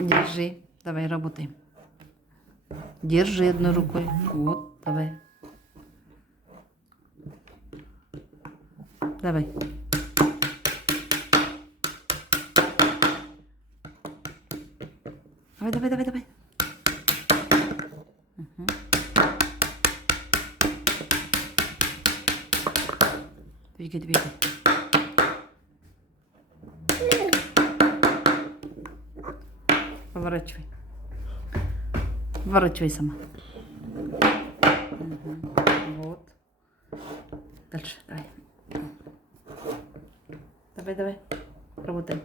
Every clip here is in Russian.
Держи. Давай, работай. Держи одной рукой. Вот, давай. Давай. Давай, давай, давай, давай. Угу. Двигай, двигай. Поворачивай. Поворачивай сама. Угу. Вот. Дальше, давай. Давай, давай. Работай.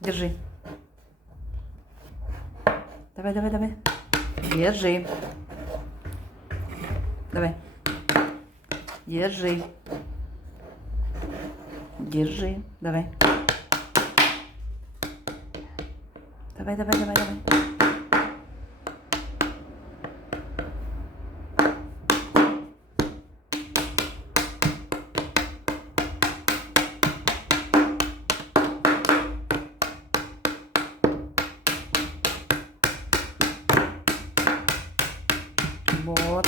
Держи. Давай, давай, давай. Держи. Давай. Держи. Держи. Давай. Давай, давай, давай, давай. Вот.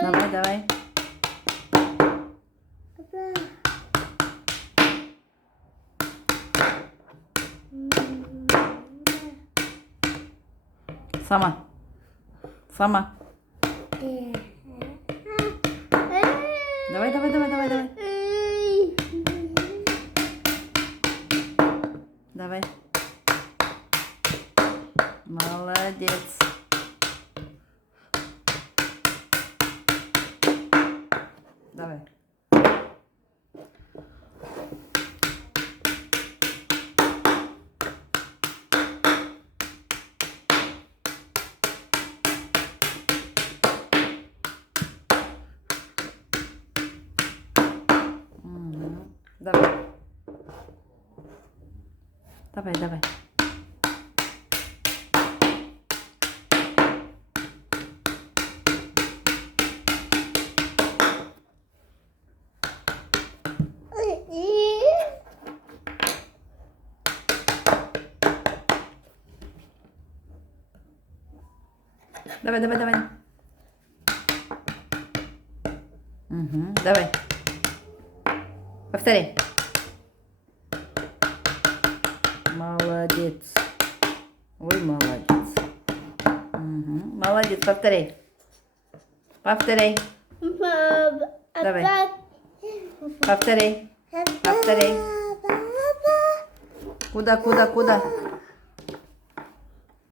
Давай, давай. Сама. Сама. Давай, давай, давай, давай, давай. Давай. Молодец. Давай. Давай. Давай, давай. Давай, давай, давай. Угу, давай. Повтори. Молодец. Ой, молодец. Угу. Молодец, повторяй. Повторяй. Давай. Повторяй. Повторяй. Куда, куда, куда?